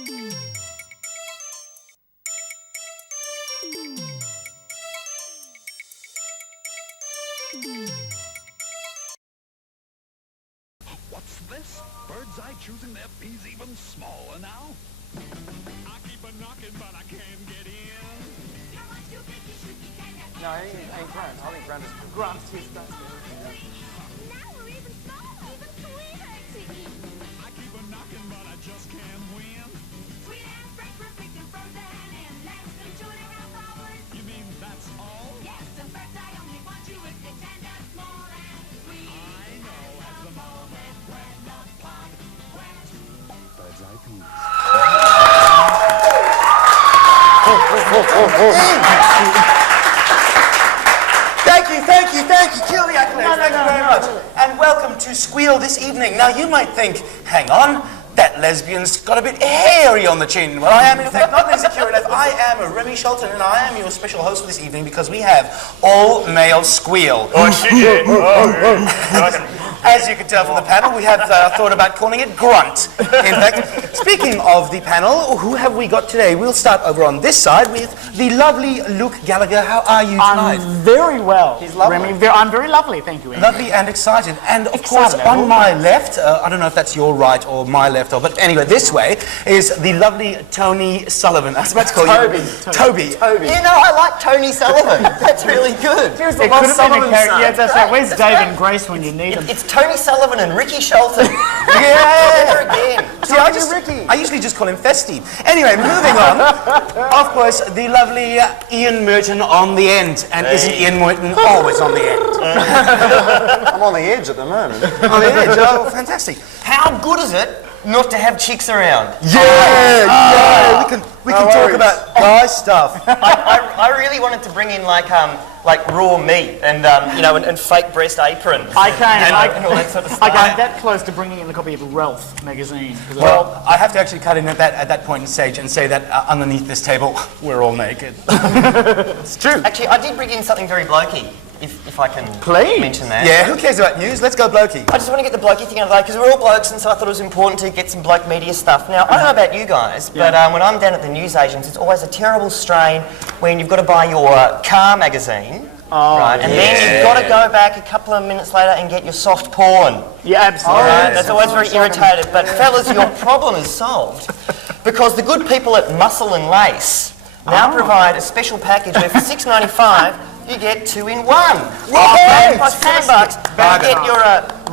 What's this? Bird's eye choosing their peas even smaller now? I keep a knocking, but I can't get in. No, I ain't Grunt. I think Grunt is Grunt is that. Now we're even smaller, even sweeter to eat. I keep a knocking, but I just can't win. Sweet and fresh, perfect and frozen, and less than 2.5 hours. You mean that's all? Yes, and first I only want you if they tender, small and sweet. I know at the moment when the pot wet. Bird's eye peas. Thank you, kill the accolades, thank you very much. And welcome to Squeal this evening. Now you might think, hang on, that lesbian's got a bit hairy on the chin. Well, I am in fact not insecure enough. I am Remy Scholten, and I am your special host for this evening because we have all-male Squeal. Oh, shit. As you can tell from the panel, we have thought about calling it Grunt. In fact, speaking of the panel, who have we got today? We'll start over on this side with the lovely Luke Gallagher. How are you tonight? I'm very well. He's lovely. Remy, I'm very lovely, thank you, Ian. Lovely and excited. And of course, on my left, I don't know if that's your right or my left, but anyway, this way is the lovely Tony Sullivan. I was about to call you Toby. You know, I like Tony Sullivan. That's really good. Here's the Lost Sullivan sound. Yeah, that's right. Where's Dave and Grace when you need them? It's Tony Sullivan and Ricky Scholten. Yeah! Never again. See, I usually just call him Festy. Anyway, moving on. Of course, the lovely Ian Merton on the end. And isn't Ian Merton always on the end? I'm on the edge at the moment. On the edge, oh, fantastic. How good is it not to have chicks around? Yeah, we can talk about guy stuff. I really wanted to bring in like raw meat and and fake breast apron. And all that sort of stuff. I came that close to bringing in a copy of Ralph magazine. Well, I have to actually cut in at that point in stage and say that underneath this table, we're all naked. It's true. Actually, I did bring in something very blokey, if I can mention that. Yeah, who cares about news? Let's go blokey. I just want to get the blokey thing out of the way because we're all blokes, and so I thought it was important to get some bloke media stuff. Now, I don't know about you guys, but when I'm down at the newsagents, it's always a terrible strain when you've got to buy your car magazine. Right, and then you've got to go back a couple of minutes later and get your soft porn. Yeah, absolutely. Right, that's always very irritated. But fellas, your problem is solved because the good people at Muscle and Lace now provide a special package where for $6.95 you get 2-in-1. Plus $7, you get your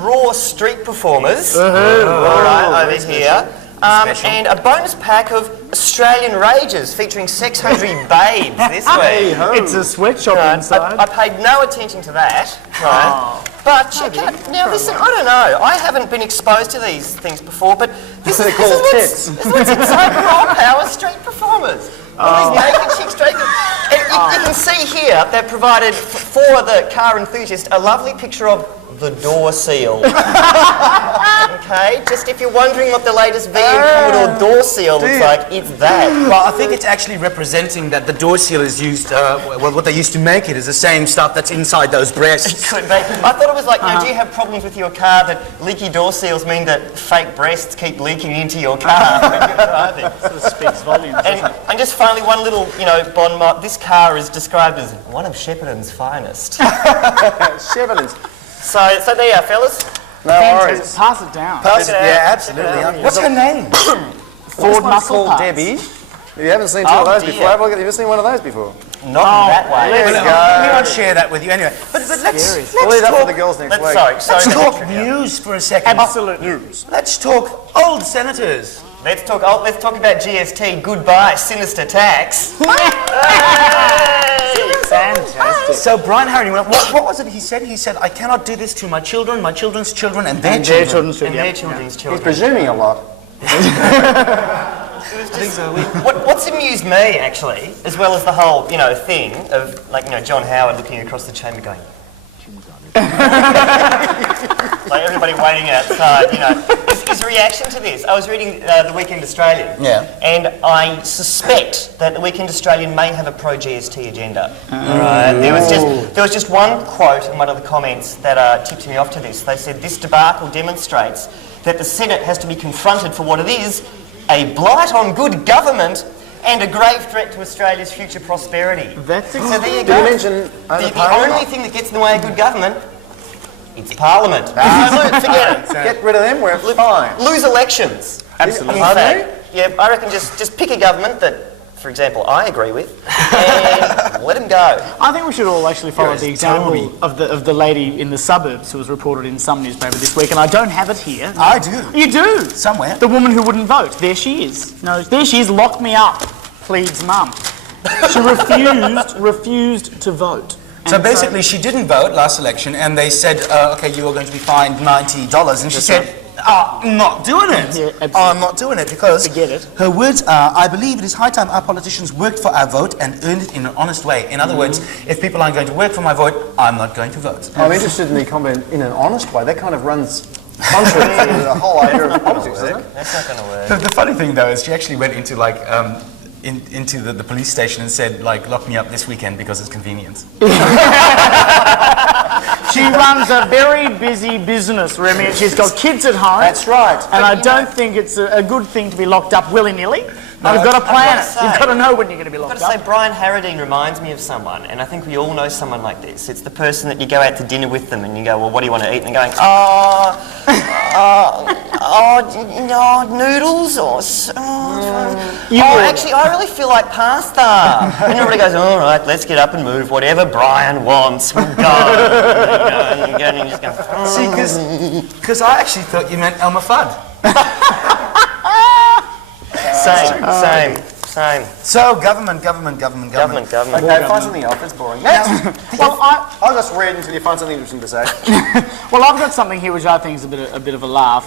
raw street performers, all right, over here. And a bonus pack of Australian Rages featuring sex-hungry babes this week. It's a sweatshop inside. I paid no attention to that, right? But check out, now listen, I don't know, I haven't been exposed to these things before, but this is what's inside Raw Power Street Performers. All these naked chicks straight. And you can see here, they've provided for the car enthusiast a lovely picture of the door seal. Okay, just if you're wondering what the latest VM Commodore door seal looks like, it's that. Well, I think it's actually representing that the door seal is used, well, what they used to make it is the same stuff that's inside those breasts. Could be. I thought it was like, do you have problems with your car that leaky door seals mean that fake breasts keep leaking into your car when you're driving? Sort of speaks volumes, And just finally, one little, bon mot. This car is described as one of Shepparton's finest. Shepparton's. So there you are, fellas. No worries. Pass it down. Yeah, absolutely. What's her name? Ford Muscle called Debbie. You haven't seen two of those before. Have you ever seen one of those before? Not that way. We won't share that with you anyway. But let's We'll leave that talk. for the girls next week. Let's talk news for a second. Absolute news. Let's talk old senators. Let's talk about GST. Goodbye, sinister tax. Fantastic. So Brian Harrington, what was it he said? He said, I cannot do this to my children, my children's children, and their children. And their children's He's children. presuming a lot. I think so. What's amused me, actually, as well as the whole, thing of, John Howard looking across the chamber going, like everybody waiting outside, his reaction to this. I was reading The Weekend Australian, and I suspect that The Weekend Australian may have a pro-GST agenda. Right? There was just one quote in one of the comments that tipped me off to this. They said, this debacle demonstrates that the Senate has to be confronted for what it is, a blight on good government, and a grave threat to Australia's future prosperity. That's So there you Did go. you mention The only thing that gets in the way of good government, it's Parliament. Forget it. Get rid of them, we're fine. Lose elections. Absolutely. In fact, yeah, I reckon just pick a government that, for example, I agree with, and let them go. I think we should all actually follow the example of the lady in the suburbs who was reported in some newspaper this week, and I don't have it here. I do. You do? Somewhere. The woman who wouldn't vote. There she is. No, there she is. Lock me up, pleads mum. She refused to vote. So basically, she didn't vote last election, and they said, okay, you are going to be fined $90, and she said, I'm not doing it. Yeah, absolutely. I'm not doing it because Forget it. her words are, I believe it is high time our politicians worked for our vote and earned it in an honest way. In other words, if people aren't going to work for my vote, I'm not going to vote. I'm interested in the comment in an honest way. That kind of runs contrary to the whole idea of politics, doesn't it? That's not going to work. The funny thing, though, is she actually went into, like, into the police station and said, like, lock me up this weekend because it's convenient. She runs a very busy business, Remy, and she's got kids at home. That's right. And I don't think it's a good thing to be locked up willy-nilly. You've got to plan it. You've got to know when you're going to be I've locked got to up. say, Brian Harradine reminds me of someone, and I think we all know someone like this. It's the person that you go out to dinner with them and you go, well, what do you want to eat? And they're going, noodles or... actually, I really feel like pasta. And everybody goes, all right, let's get up and move. Whatever Brian wants, we'll go. And you just go, See, because I actually thought you meant Elmer Fudd. Same. So, government. Okay, find something else. That's boring. Well, I'll just read until you find something interesting to say. well, I've got something here which I think is a bit of a laugh.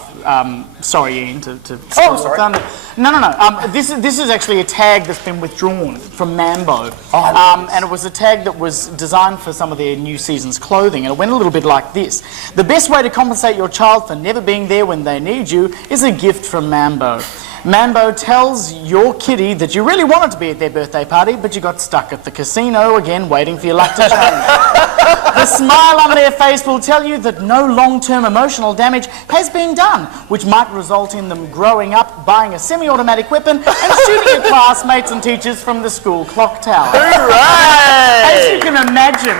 Sorry, Ian, to Oh, sorry. thunder. No. This is actually a tag that's been withdrawn from Mambo. And it was a tag that was designed for some of their new season's clothing, and it went a little bit like this. The best way to compensate your child for never being there when they need you is a gift from Mambo. Mambo tells your kiddie that you really wanted to be at their birthday party, but you got stuck at the casino again, waiting for your luck to change. The smile on their face will tell you that no long-term emotional damage has been done, which might result in them growing up, buying a semi-automatic weapon, and shooting at classmates and teachers from the school clock tower. As you can imagine,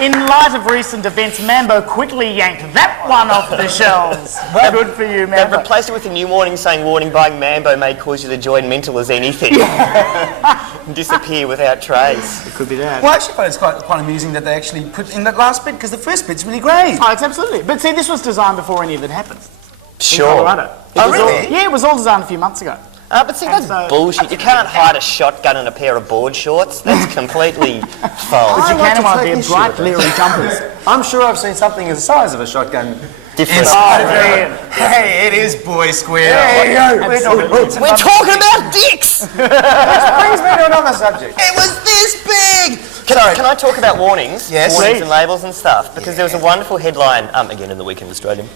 in light of recent events, Mambo quickly yanked that one off the shelves. Good for you, They've Mambo. replaced it with a new warning saying, warning, buying Mambo may cause you to join mental as anything. And disappear without trace. It could be that. Well, I actually find it's quite amusing that they actually put in that last bit, because the first bit's really great. Oh, it's absolutely. But see, this was designed before any of it happened. In Sure. Colorado. Oh, really? Yeah, it was all designed a few months ago. But see, that's so- bullshit. You can't hide a shotgun and a pair of board shorts. That's completely false. But you like can to have take their issue bright, with it. leery jumpers. I'm sure I've seen something the size of a shotgun. Different. Hey, it is Boy Squeal. We're talking about dicks! Brings me to another subject. It was this big! Can I talk about warnings? Yes. Warnings Please. and labels and stuff? Because there was a wonderful headline, again in the Weekend Australian.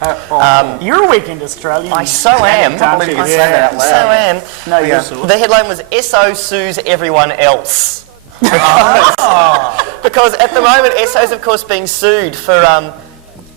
You're a weekend Australian. I so am. Aren't you? you say that out So loud. am. No, you're sort. The headline was SO sues everyone else. Because at the moment, SO's of course being sued for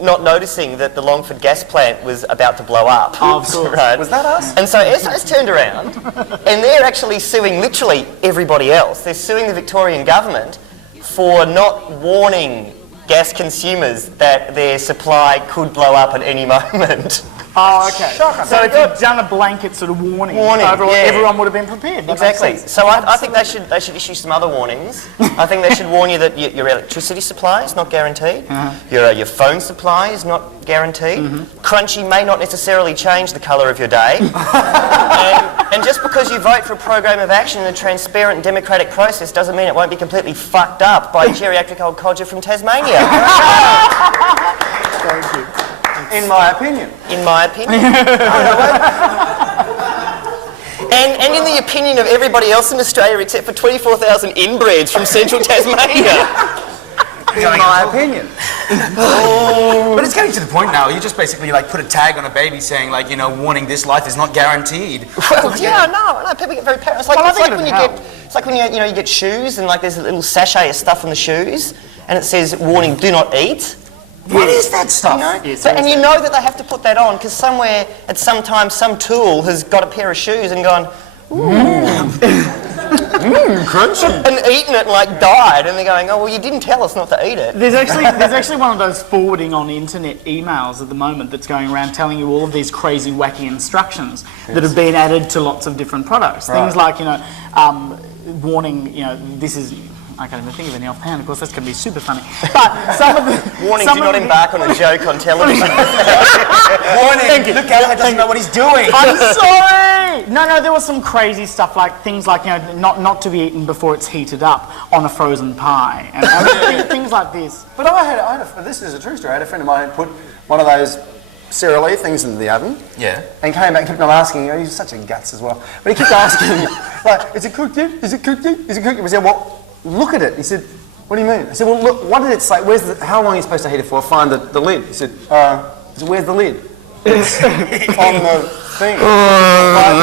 not noticing that the Longford gas plant was about to blow up. Oh, of course. Right? Was that us? And so SO's turned around and they're actually suing literally everybody else. They're suing the Victorian government for not warning gas consumers that their supply could blow up at any moment. Oh, okay. So if you've done a blanket sort of warning, everyone would have been prepared. That makes Exactly. sense. So I think they should issue some other warnings. I think they should warn you that your electricity supply is not guaranteed. Your phone supply is not guaranteed. Crunchy may not necessarily change the colour of your day. and just because you vote for a program of action in a transparent and democratic process doesn't mean it won't be completely fucked up by a geriatric old codger from Tasmania. Thank you. In my opinion. In my opinion. And in the opinion of everybody else in Australia except for 24,000 inbreds from central Tasmania. In my opinion. But it's getting to the point now. You just basically like put a tag on a baby saying like, you know, warning, this life is not guaranteed. Well, yeah, no, people get very paranoid. It's like, Well, I it's think like when it'd you help. get, it's like when you get shoes and like there's a little sachet of stuff on the shoes and it says warning, do not eat. What is that stuff? And you know that they have to put that on because somewhere at some time some tool has got a pair of shoes and gone, Crunchy. and eaten it and like died, and they're going, oh well, you didn't tell us not to eat it. There's actually one of those forwarding on internet emails at the moment that's going around telling you all of these crazy, wacky instructions that have been added to lots of different products. Right. Things like, warning, this is. I can't even think of any offhand. Of course, that's going to be super funny. But some of the Warning, do not embark on a joke on television. Warning, look out, he doesn't know what he's doing. I'm sorry! No, there was some crazy stuff like things like, not to be eaten before it's heated up on a frozen pie. And things like this. But this is a true story. I had a friend of mine put one of those cereal-y things in the oven. Yeah. And came back and kept on asking, he's such a guts as well. But he kept asking, like, is it cooked yet? Is it cooked yet? Is it cooked yet? We said, well, look at it. He said, what do you mean? I said, well, look, what did it say? How long are you supposed to heat it for? Find the lid. He said, where's the lid? It's on the thing. And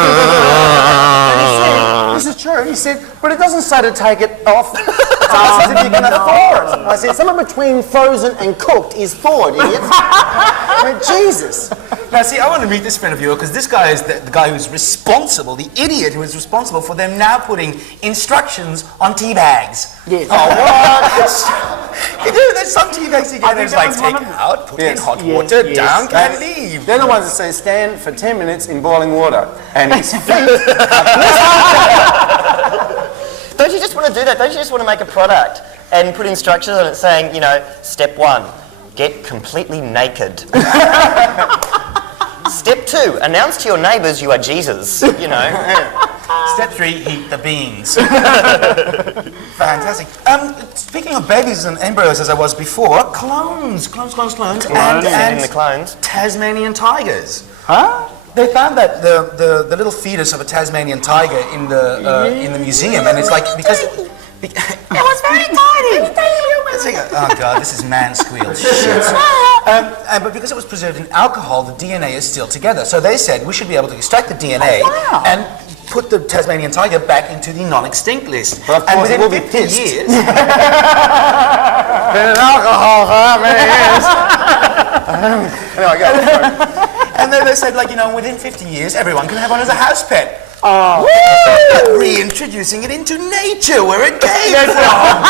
he said, this is true. He said, but it doesn't say to take it off. It says if you're going to thaw it. I said, something between frozen and cooked is thawed, idiots. I mean, Jesus. Now, see, I want to meet this friend of yours because this guy is the guy who's responsible, the idiot who is responsible for them now putting instructions on tea bags. Yes. Oh, what? There's some tea bags you get, there's like, take out, put in hot water, down, and leave. They're the ones that say stand for 10 minutes in boiling water. And his feet. Don't you just want to do that? Don't you just want to make a product and put instructions on it saying, step 1, get completely naked. Step 2, announce to your neighbours you are Jesus, Step 3, heat the beans. Fantastic. Speaking of babies and embryos, as I was before, clones. And the clones. Tasmanian tigers. Huh? They found that the little fetus of a Tasmanian tiger in the museum, and it's like because it was very tiny. Oh god, this is man squeal shit. But because it was preserved in alcohol, the DNA is still together. So they said we should be able to extract the DNA and put the Tasmanian tiger back into the non-extinct list. But of course, and it will within be 50 pissed. years. Been in alcohol for how many years? Anyway, go. And then they said, within 50 years, everyone can have one as a house pet. Oh. Reintroducing it into nature where it came from.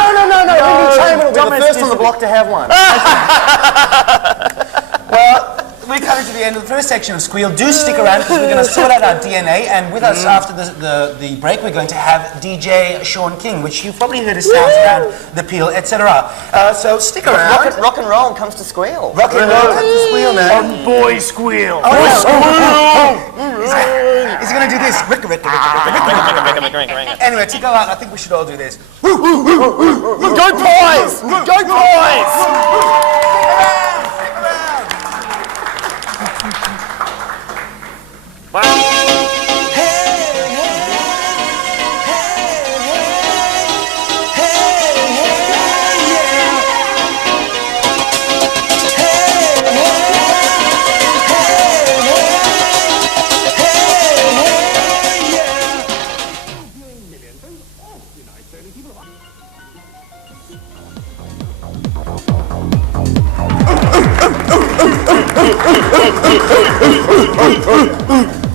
No. Every time it'll be the first on the block to have one. Well, we're coming to the end of the first section of Squeal. Do stick around because we're going to sort out our DNA, and with us after the break we're going to have DJ Sean King, which you've probably heard his sounds around the Peel, etc. So stick around. Rock and roll comes to Squeal. Rock and roll comes to Squeal now. Boy Squeal. Is he going to do this? Anyway, to go out, I think we should all do this. Go boys! Go boys!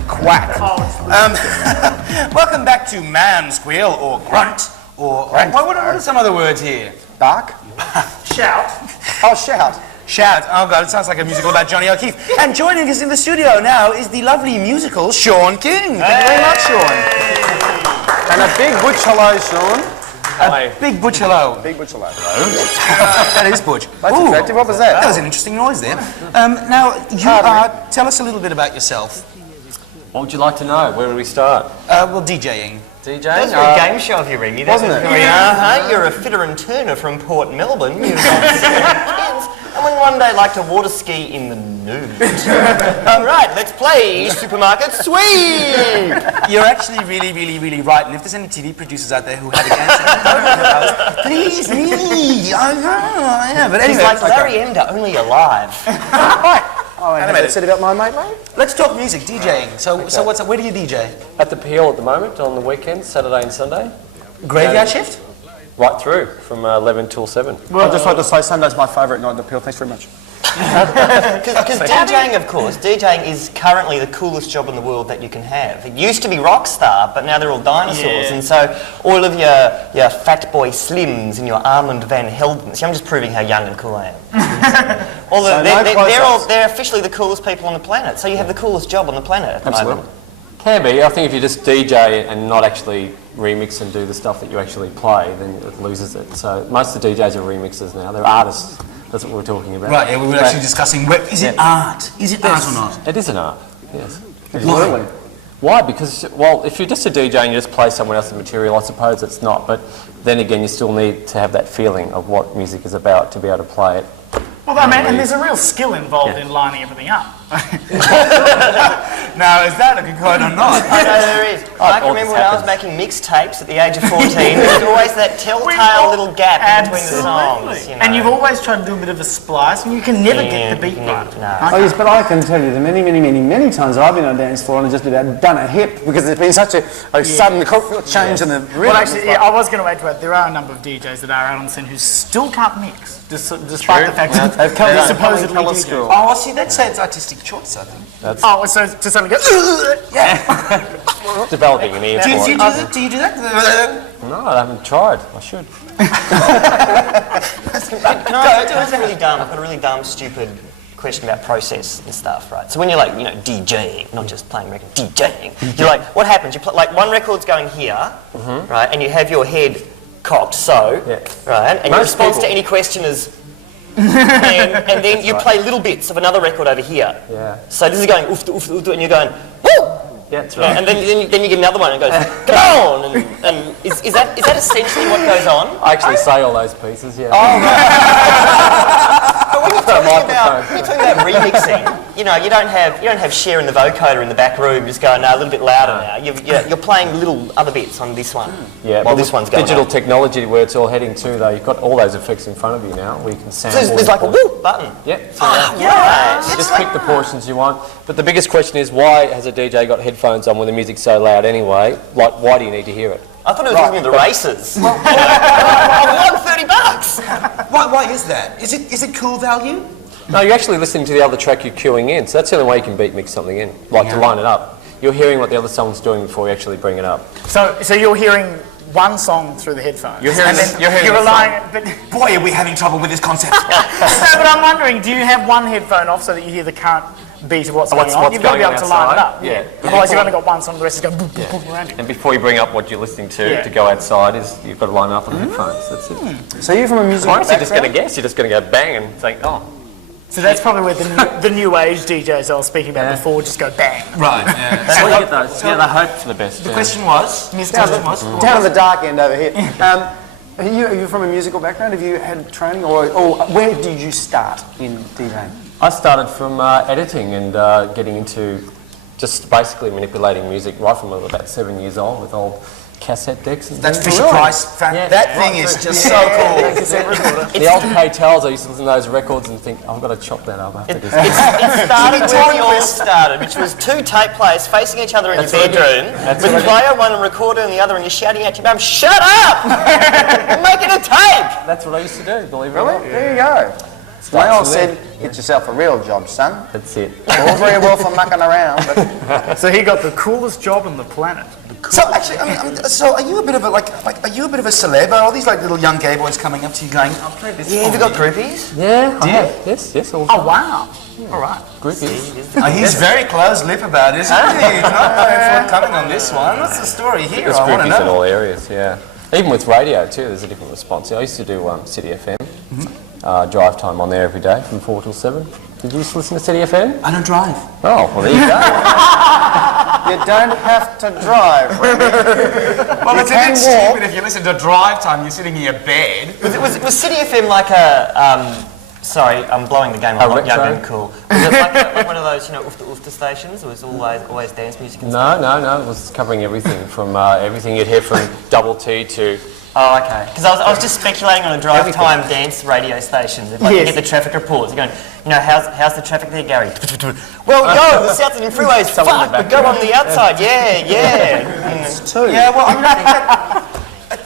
Quack. Welcome back to Man Squeal, or Grunt, or... What are some other words here? Bark? Shout. Oh, shout. Shout. Oh God, it sounds like a musical about Johnny O'Keefe. And joining us in the studio now is the lovely musical Sean King. Thank you very much, Sean. And a big butch hello, Sean. A big butch hello. Big butch hello. That is butch. That's effective. What was that? That was an interesting noise there. Now, tell us a little bit about yourself. What would you like to know? Where would we start? Well, DJing. DJing? That's a game show of you, Remy. Wasn't it? You're a fitter and turner from Port Melbourne. You've got 7 kids, and would one day like to water ski in the nude. All right, let's play Supermarket Sweep. You're actually really right. And if there's any TV producers out there who have a dance about please me. I know. But He's anyway, like Larry Ender, only alive. right. Oh, and have you said about my mate, mate? Let's talk music, DJing. So what's up? Where do you DJ? At the Peel at the moment, on the weekends, Saturday and Sunday. Graveyard shift? right through from 11 till 7. I'd just like to say Sunday's my favourite night in the Peel. Thanks very much. Because DJing, of course, DJing is currently the coolest job in the world that you can have. It used to be rock star, but now they're all dinosaurs, and so all of your Fat Boy Slims and your Armand Van Heldens. I'm just proving how young and cool I am. They're officially the coolest people on the planet. So you have the coolest job on the planet at the moment. Can be. I think if you just DJ and not actually remix and do the stuff that you actually play, then it loses it. So most of the DJs are remixers now. They're artists. That's what we're talking about. Right, yeah, we were actually discussing, is it art? Is it art or not? It is an art, yes. Absolutely. Why? Because, well, if you're just a DJ and you just play someone else's material, I suppose it's not. But then again, you still need to have that feeling of what music is about to be able to play it. Well, I mean, and there's a real skill involved in lining everything up. Now, is that a good quote or not? I know there is. I can remember when I was making mixtapes at the age of 14, there was always that telltale little gap in between the songs. You know. And you've always tried to do a bit of a splice, and you can never get the beat right. No. Oh yes, but I can tell you the many times I've been on a dance floor and just about done a hip because there's been such a sudden change in the rhythm. Well, actually, I was going to add to it. There are a number of DJs that are out on the scene who still can't mix, despite the fact that They've come they're out supposedly colour DJs. school. Oh, well, see, that's artistic choice, I think. Oh, so to suddenly go, Developing an ear for it. Do you do that? No, I haven't tried. I should. Can I ask a really dumb, I've got a really dumb, stupid question about process and stuff, right? So when you're like, DJing, not just playing record, DJing, you're like, what happens? You play, like one record's going here, right, and you have your head cocked so, right, and your response to any question is, and then you play little bits of another record over here. Yeah. So this is going oof, oof, oof, and you're going, woo! Yeah, that's right. And then you get another one and it goes, come on! And is that essentially what goes on? I actually say all those pieces, yeah. Oh, right. But when you're talking about remixing, you don't have Cher and the vocoder in the back room just going, no, a little bit louder now. You're playing little other bits on this one. Yeah, while this one's going digital on. technology where it's all heading to, though, you've got all those effects in front of you now where you can sample. So there's like a woo button. Yep. So Yeah. you just pick the portions you want. But the biggest question is, why has a DJ got headphones on when the music's so loud anyway? Like, why do you need to hear it? I thought it was looking at the races. I won $30. Why is that? Is it cool value? No, you're actually listening to the other track you're queuing in, so that's the only way you can beat mix something in, like to line it up. You're hearing what the other song's doing before you actually bring it up. So you're hearing one song through the headphones. You're hearing you're relying. But boy, are we having trouble with this concept. no, but I'm wondering, do you have one headphone off so that you hear the current beat of what's going on? You've got to be able to line it up. Yeah. Otherwise, you've only got one song, the rest is going boom, boom, boom around you. And before you bring up what you're listening to go outside, you've got to line up on the headphones. That's it. So you're from a musical Honestly, you're just going to background? guess. You're just going to go bang and think, oh. So that's probably where the new age DJs I was speaking about before just go bang. Right, yeah. That's what you get those. Yeah, they hope for the best. The question was? Down on the dark end over here. Are you from a musical background? Have you had training, or where did you start in DJing? I started from editing and getting into just basically manipulating music right from about 7 years old with old cassette decks and That's things. Fisher Price. That thing is just so cool. The old K-Tels, I used to listen to those records and think, I've got to chop that up after this. It started where we all started, which was two tape players facing each other in your bedroom, with player one and recorder in the other, and you're shouting at your mum, "Shut up! I'm making a tape!" That's what I used to do, believe it or not. There you go. Wales said, get yourself a real job, son. That's it. All very well for mucking around, but... So he got the coolest job on the planet. So actually, so are you a bit of a are you a bit of a celeb? Are all these like little young gay boys coming up to you going, "I'll play this"? Yeah, have you got groupies? Yeah, I have. Yes. All Oh, wow. All right. groupies. He's very close-lip about it, isn't he? He's not very forthcoming on this one. What's the story here? There's I want to groupies in know. all areas, yeah. Even with radio too, there's a different response. I used to do City FM, drive time on there every day from 4 till 7. Did you used to listen to City FM? I don't drive. Oh, well there you go. You don't have to drive, Remy. Well, it's a bit stupid if you listen to drive time, you're sitting in your bed. Was City FM like a... sorry, I'm blowing the game. I'm not young and cool. Was it like one of those, oofta stations? It was always dance music and stuff? No. It was covering everything from everything you'd hear from Double T to... Oh, okay. Because I was just speculating on a drive time dance radio station. Like you get the traffic reports. You're going, how's the traffic there, Gary? Well, the South Indian freeway is fucked, but go on the outside. Yeah. It's two. Yeah, well,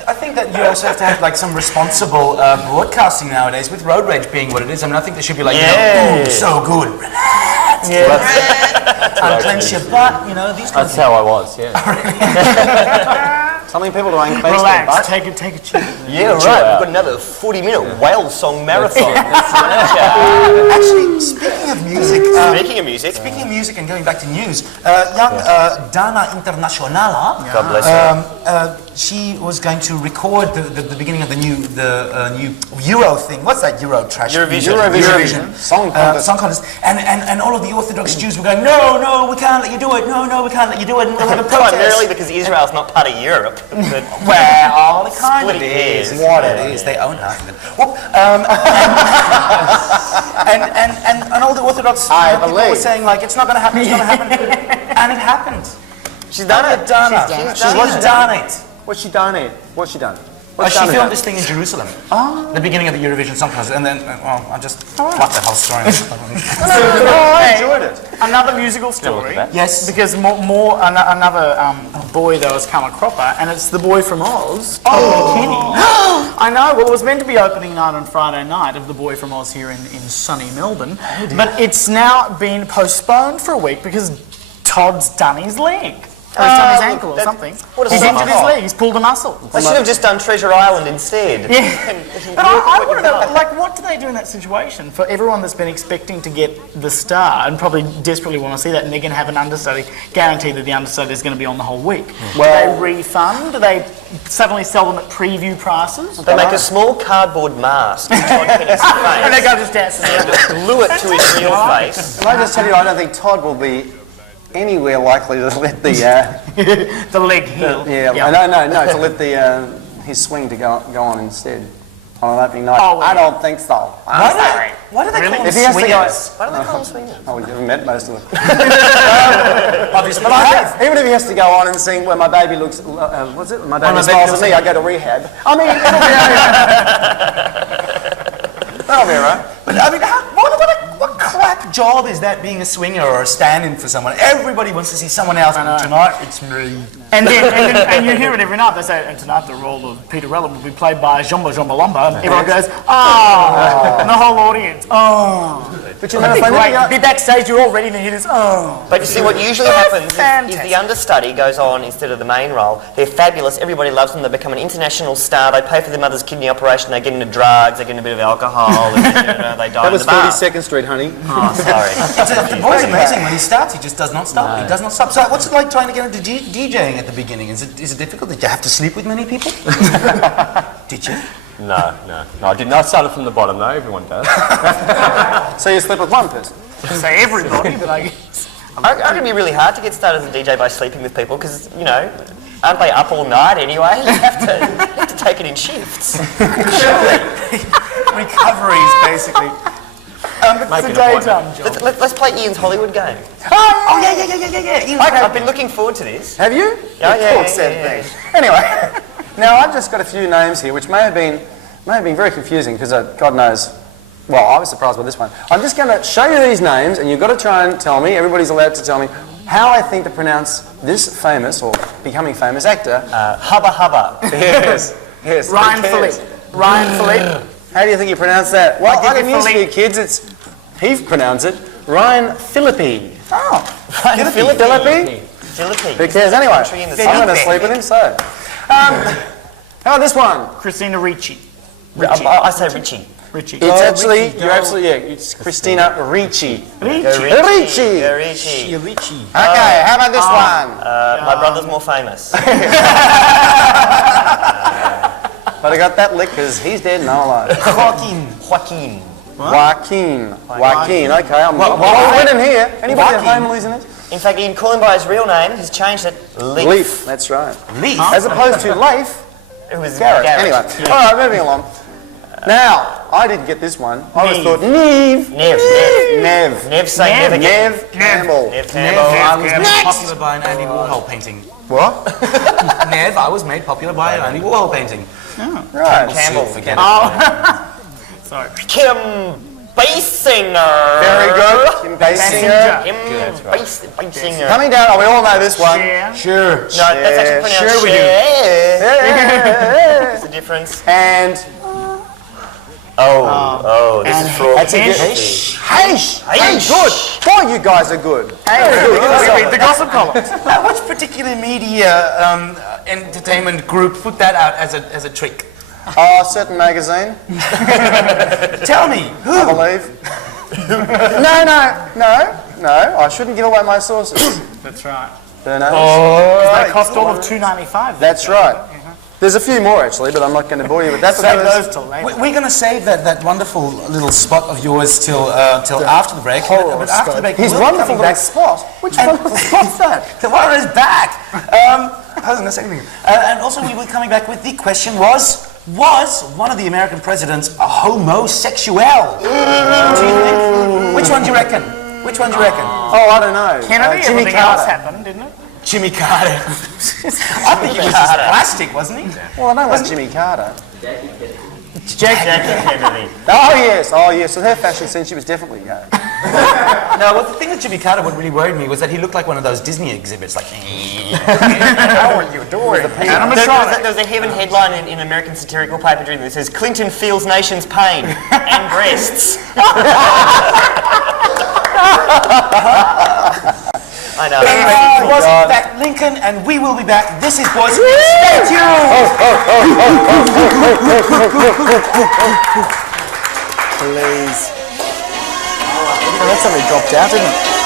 I think that you also have to have like some responsible broadcasting nowadays with road rage being what it is. I mean, I think there should be like, you know, ooh, so good, relax, unclench your butt, you know, these kind That's how I was, yeah. Something people do unclench their Relax, butt. take a chill. Yeah, right. We've got another 40-minute whale song marathon. Actually, speaking of music, Speaking of music and going back to news, young Dana Internationala, God bless her. she was going to record the beginning of the new Euro thing. What's that Euro trash? Eurovision. Song contest. Song contest. And all of the Orthodox Jews were going, no, we can't let you do it. No, we can't let you do it. And we'll have a protest. Primarily because Israel's not part of Europe. But Well, it kind of Splitting is. hairs. What it is, they own half of it. Well, and all the Orthodox people were saying like, it's not going to happen, it's going to happen, and it happened. she's done it. Done it. She's done it. What's she done here? What's she done? She filmed this thing in Jerusalem. The beginning of the Eurovision Song Contest, and then I just plucked that whole story. I enjoyed it. Another musical story. Yes. Because another boy that was come a cropper, and it's the boy from Oz, Kenny. I know. Well, it was meant to be opening night on Friday night of the boy from Oz here in sunny Melbourne, but it's now been postponed for a week because Todd's done his leg. Or he's done his ankle or something. He's injured his leg. He's pulled a muscle. They should have just done Treasure Island instead. Yeah. But I wonder, like, what do they do in that situation for everyone that's been expecting to get the star and probably desperately want to see that, and they're going to have an understudy, guaranteed that the understudy is going to be on the whole week? Do they refund? Do they suddenly sell them at preview prices? They make a small cardboard mask of Todd Kenny's face. And they go just dancing around. Glue it to his real face. Can I just tell you, I don't think Todd will be anywhere likely to let the the leg heal. no, to let the his swing to go on instead on an opening night. Oh, well, I don't think so. Why do they call them If he has to go, swingers? Why do they call them swingers? oh, we haven't met most of them. Obviously, But even if he has to go on and sing "When My Baby Looks," what's it? My baby smiles at me. I go to rehab. I mean, it'll be that'll be alright. But I mean, what crap job is that, being a swinger or a stand-in for someone? Everybody wants to see someone else. Tonight, it's me. And you hear it every night. They say, and tonight the role of Peter Rellan will be played by Jumba Jumba Lumba. And everyone goes, oh, and the whole audience, oh. But you know, Be backstage, you're all ready to hear this, oh. But you see, what usually happens is fantastic. the understudy goes on instead of the main role. They're fabulous, everybody loves them, they become an international star, they pay for their mother's kidney operation, they get into drugs, they get into a bit of alcohol, and they die that was in the bar. 42nd Street, honey. Oh, sorry. The boy's amazing. When he starts, he just does not stop. He does not stop. So what's it like trying to get into DJing at the beginning? Is it difficult? Did you have to sleep with many people? Did you? No, I didn't. I started from the bottom though, everyone does. So you slept with one person? Say everybody, but I guess. I reckon it'd be really hard to get started as a DJ by sleeping with people because, you know, aren't they up all night anyway? You have to take it in shifts. Recovery is basically. It's a daytime job. Let's play Ian's Hollywood game. Oh yeah. I've been looking forward to this. Have you? Yeah. Anyway, now I've just got a few names here which may have been very confusing because God knows. Well, I was surprised by this one. I'm just going to show you these names, and you've got to try and tell me. Everybody's allowed to tell me how I think to pronounce this famous or becoming famous actor. Hubba Hubba. Yes. Ryan Philippe. How do you think you pronounce that? Well, I got news for you, Philippe. kids. He's pronounced it. Ryan Philippi. Ryan Philippi? Who cares anyway? Country in the I'm going to sleep with him, so. How about this one? Christina Ricci. I say Richie. Ricci. It's actually, it's Christina Ricci. Ricci. Richie. Okay, how about this one? My brother's more famous. But I got that lick because he's dead and I'm alive. Joaquin. Joaquin. Okay, I'm winning here. Anybody at home losing it? In fact, Ian, call him by his real name. He's changed it. Leaf. That's right. Leaf. As opposed to Leif. It was Garrett. Garrett. Anyway, all right, moving along. Now, I didn't get this one. I always thought Nev. Nev say never again. Nev Campbell. Nev Campbell. I was made popular by an Andy Warhol painting. What? Nev, I was made popular by an Andy Warhol painting. Right. Campbell, forget it. Sorry. Kim Basinger. Very good. Kim Basinger. Kim Basinger. Coming down, oh, we all know this one. Sure. No, that's actually pronounced Sure we do. What's the difference? And this is for that's a good. Hey, good. Boy, you guys are good. We read the gossip column. Which particular media entertainment group put that out as a trick? Oh, certain magazine, Tell me, who? I believe. No. I shouldn't give away my sources. That's right. Berno. They cost all of $2.95. That's right. There's a few more actually, but I'm not going to bore you with that. Save those till later. We're going to save that wonderful little spot of yours till after the break. But after the break, His we'll be wonderful coming little back. spot. Which wonderful spot's that? The one is back. I was going to say anything. And also, we will be coming back with the question was one of the American presidents a homosexual? What do you think? Which one do you reckon? Oh, I don't know. Kennedy, Jimmy everything else Carter. happened, didn't it? Jimmy Carter. I think he was just plastic, wasn't he? Well, I know that's Jimmy Carter. Jackie Kennedy. Oh yes. So her fashion sense, she was definitely gay. No, well, the thing with Jimmy Carter, what really worried me was that he looked like one of those Disney exhibits, like. How are you doing? Animatronic. There's a heaven headline in American satirical paper that says Clinton feels nation's pain and breasts. I know. Was in fact Lincoln, and we will be back. This is Boys. Stay tuned. Please. Well, that's how they dropped out, isn't it?